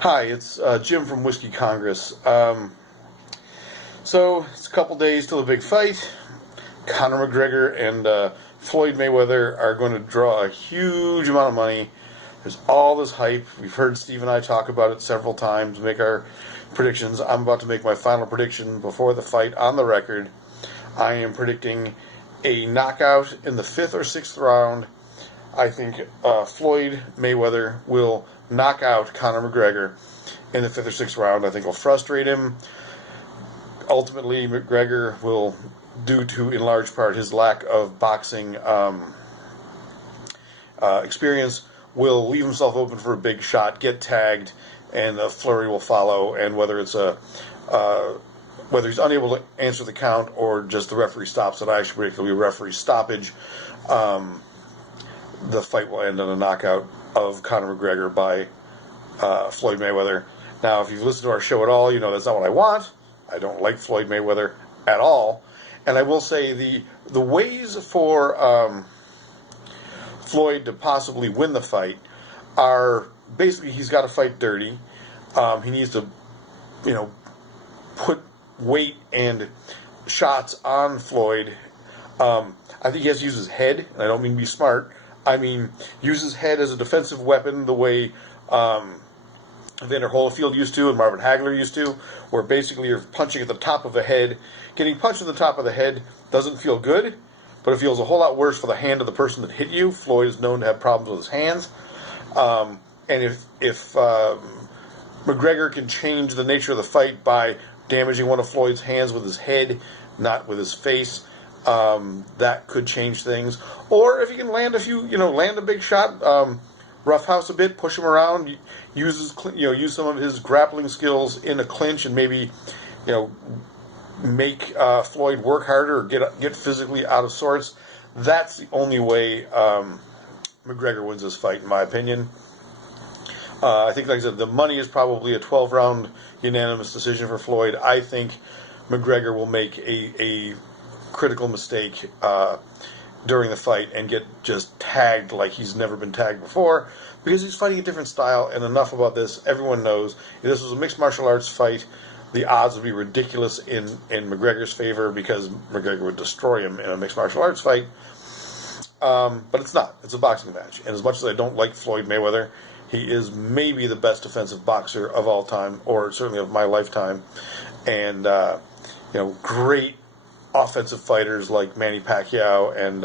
Hi, it's Jim from Whiskey Congress. So it's a couple days till the big fight. Conor McGregor and Floyd Mayweather are going to draw a huge amount of money. There's all this hype. We've heard Steve and I talk about it several times, make our predictions. I'm about to make my final prediction before the fight on the record. I am predicting a knockout in the 5th or 6th round. I think Floyd Mayweather will knock out Conor McGregor in the 5th or 6th round. I think he'll frustrate him. Ultimately, McGregor will, due to in large part his lack of boxing experience, will leave himself open for a big shot, get tagged, and a flurry will follow. And whether it's whether he's unable to answer the count or just the referee stops it, I actually predict there'll be a referee stoppage. The fight will end in a knockout of Conor McGregor by Floyd Mayweather. Now, if you've listened to our show at all, you know that's not what I want. I don't like Floyd Mayweather at all. And I will say the ways for Floyd to possibly win the fight are basically he's got to fight dirty. He needs to, put weight and shots on Floyd. I think he has to use his head, and I don't mean be smart. I mean, use his head as a defensive weapon the way Vander Holyfield used to and Marvin Hagler used to, where basically you're punching at the top of the head. Getting punched at the top of the head doesn't feel good, but it feels a whole lot worse for the hand of the person that hit you. Floyd is known to have problems with his hands. And if McGregor can change the nature of the fight by damaging one of Floyd's hands with his head, not with his face, that could change things. Or if he can land land a big shot, roughhouse a bit, push him around, use some of his grappling skills in a clinch, and maybe, make Floyd work harder or get physically out of sorts. That's the only way McGregor wins this fight, in my opinion. I think, like I said, the money is probably a 12-round unanimous decision for Floyd. I think McGregor will make a critical mistake during the fight and get just tagged like he's never been tagged before, because he's fighting a different style. And enough about this. Everyone knows if this was a mixed martial arts fight, the odds would be ridiculous in McGregor's favor, because McGregor would destroy him in a mixed martial arts fight. But it's not. It's a boxing match. And as much as I don't like Floyd Mayweather, he is maybe the best defensive boxer of all time, or certainly of my lifetime. And, great offensive fighters like Manny Pacquiao and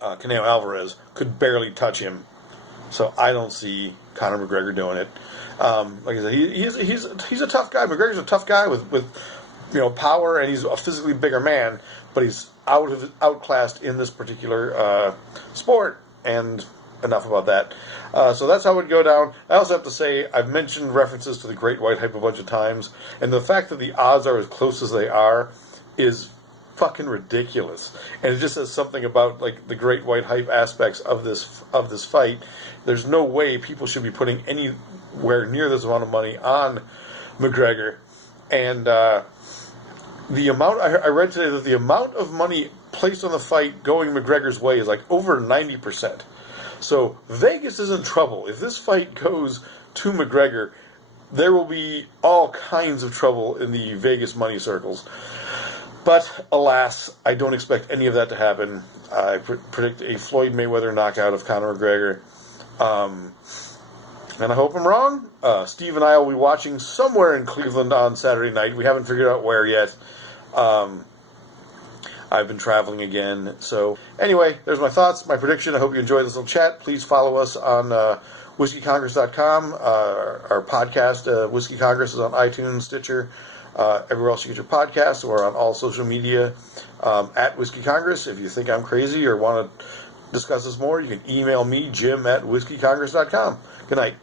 Canelo Alvarez could barely touch him. So I don't see Conor McGregor doing it. Like I said, he's a tough guy. McGregor's a tough guy with power, and he's a physically bigger man, but he's outclassed in this particular sport. And enough about that. So that's how it would go down. I also have to say, I've mentioned references to the Great White Hype a bunch of times, and the fact that the odds are as close as they are is fucking ridiculous. And it just says something about like the Great White Hype aspects of this fight. There's no way people should be putting anywhere near this amount of money on McGregor. And the amount I read today that the amount of money placed on the fight going McGregor's way is like over 90%. So Vegas is in trouble. If this fight goes to McGregor, there will be all kinds of trouble in the Vegas money circles. But alas, I don't expect any of that to happen. I predict a Floyd Mayweather knockout of Conor McGregor. And I hope I'm wrong. Steve and I will be watching somewhere in Cleveland on Saturday night. We haven't figured out where yet. I've been traveling again. So anyway, there's my thoughts, my prediction. I hope you enjoyed this little chat. Please follow us on whiskeycongress.com. Our podcast, Whiskey Congress, is on iTunes, Stitcher, everywhere else you get your podcasts, or on all social media at Whiskey Congress. If you think I'm crazy or want to discuss this more, you can email me, Jim, at whiskeycongress.com. Good night.